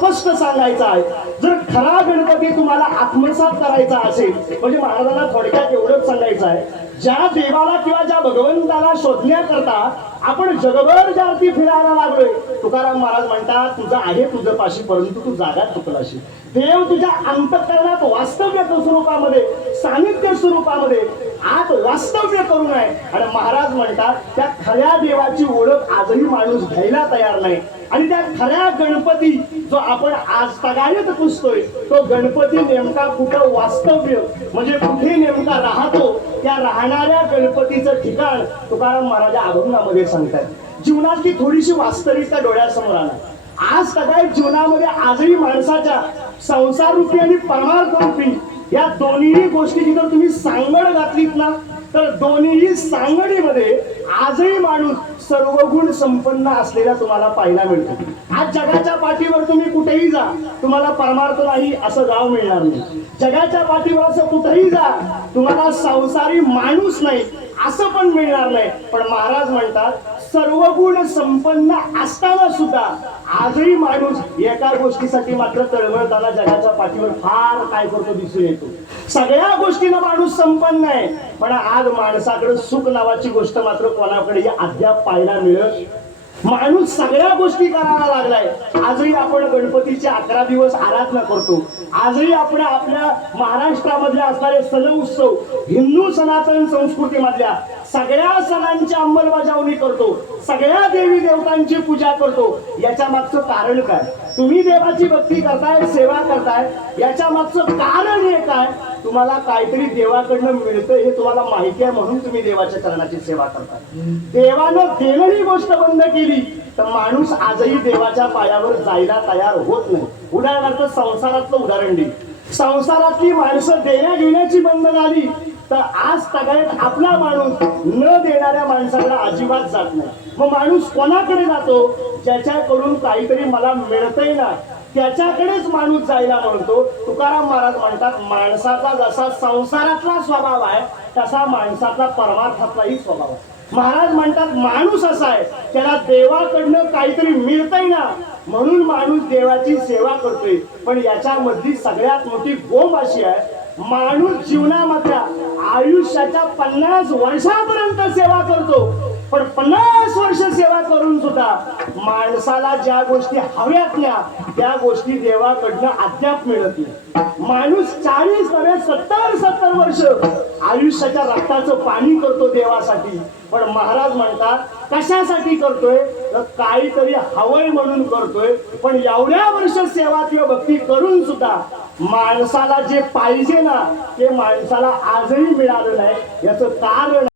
स्पष्ट सांगायचं आहे. जर खरा गणपती तुम्हाला आत्मसात करायचा असेल म्हणजे महाराजांना थोडक्यात एवढंच सांगायचं आहे. ज्या देवाला किंवा ज्या भगवंताला शोधण्याकरता आपण जगभर जाती फिरायला लागलोय तुकाराम महाराज म्हणतात तुझं आहे तुझं पाशी परंतु तू जागा चुकलाशी. देव तुझ्या अंतकरणात वास्तव्य स्वरूपामध्ये सानिध्य स्वरूपामध्ये आत वास्तव्य करू नये. आणि महाराज म्हणतात त्या खऱ्या देवाची ओळख आजही माणूस घ्यायला तयार नाही. आणि त्या खऱ्या गणपती जो आपण आज तगायत पुसतोय तो गणपती नेमका कुठं वास्तव्य म्हणजे कुठे नेमका राहतो त्या राहणाऱ्या गणपतीचं ठिकाण तुकाराम महाराजा अभंगामध्ये सांगतात जीवनातली थोडीशी वास्तविकता डोळ्यासमोर आला आज सगळ्या जीवनामध्ये आजही माणसाच्या संसार रूपी आणि परमार्थ रूपी या दोन्ही गोष्टीची जर तुम्ही सांगड घातलीत ना? तर दोन्ही सांगडीमध्ये आजही माणूस सर्वगुण संपन्न असलेला तुम्हाला पाहायला मिळतो. आज जगाच्या पाठीवर तुम्ही कुठेही जा तुम्हाला परमार्थ नाही असं गाव मिळणार नाही. जगाच्या पाठीवर असं कुठेही जा तुम्हाला संसारी माणूस नाही असं पण मिळणार नाही. पण महाराज म्हणतात सर्व गुण संपन्न असताना सुद्धा आजही माणूस एका गोष्टीसाठी मात्र तळमळताना जगाच्या पाठीवर फार काय करतो दिसून येतो. सगळ्या गोष्टीनं माणूस संपन्न आहे पण आज माणसाकडे सुख नावाची गोष्ट मात्र कोणाकडे अद्याप पाहायला मिळत माणूस सगळ्या गोष्टी करायला लागलाय. आजही आपण गणपतीचे अकरा दिवस आराधना करतो. आजही आपण आपल्या महाराष्ट्रामधले असणारे सण उत्सव हिंदू सनातन संस्कृतीमधल्या सगळ्या सणांची अंमलबजावणी करतो. सगळ्या देवी देवतांची पूजा करतो. याच्या मागचं कारण काय? तुम्ही देवाची भक्ती करताय सेवा करताय याच्या मागचं कारण हे काय? तुम्हाला काहीतरी देवाकडनं मिळतं हे तुम्हाला माहिती आहे म्हणून तुम्ही देवाच्या चरणाची सेवा करताय. देवानं देणं ही गोष्ट बंद केली तर माणूस आजही देवाच्या पायावर जायला तयार होत नाही. उदाहरणार्थ संसारातलं उदाहरण देईल संसारातली माणसं देण्या घेण्याची बंद झाली तर आज सगळ्यात आपला माणूस न देणाऱ्या माणसाकडे अजिबात जात नाही. मग माणूस कोणाकडे जातो? ज्याच्याकडून काहीतरी मला मिळतंय ना त्याच्याकडेच माणूस जायला म्हणतो. तुकाराम महाराज म्हणतात माणसाचा जसा संसारातला स्वभाव आहे तसा माणसाचा परमार्थातलाही स्वभाव आहे. महाराज म्हणतात माणूस असा आहे त्याला देवाकडनं काहीतरी मिळतंय ना म्हणून माणूस देवाची सेवा करतोय. पण याच्यामधली सगळ्यात मोठी गोम अशी आहे माणूस जीवनामधल्या आयुष्याच्या पन्नास वर्षापर्यंत सेवा करतो. पण पन्नास वर्ष सेवा करून सुद्धा माणसाला ज्या गोष्टी हव्यात ना त्या गोष्टी देवाकडनं अद्याप मिळत नाही. माणूस चाळीस नव्हे सत्तर सत्तर वर्ष आयुष्याच्या रक्ताचं पाणी करतो देवासाठी. पण महाराज म्हणतात कशासाठी करतोय? तर काहीतरी हवय म्हणून करतोय. पण एवढ्या वर्ष सेवा किंवा भक्ती करून सुद्धा माणसाला जे पाहिजे ना ते माणसाला आजही मिळालं नाही. याचं कारण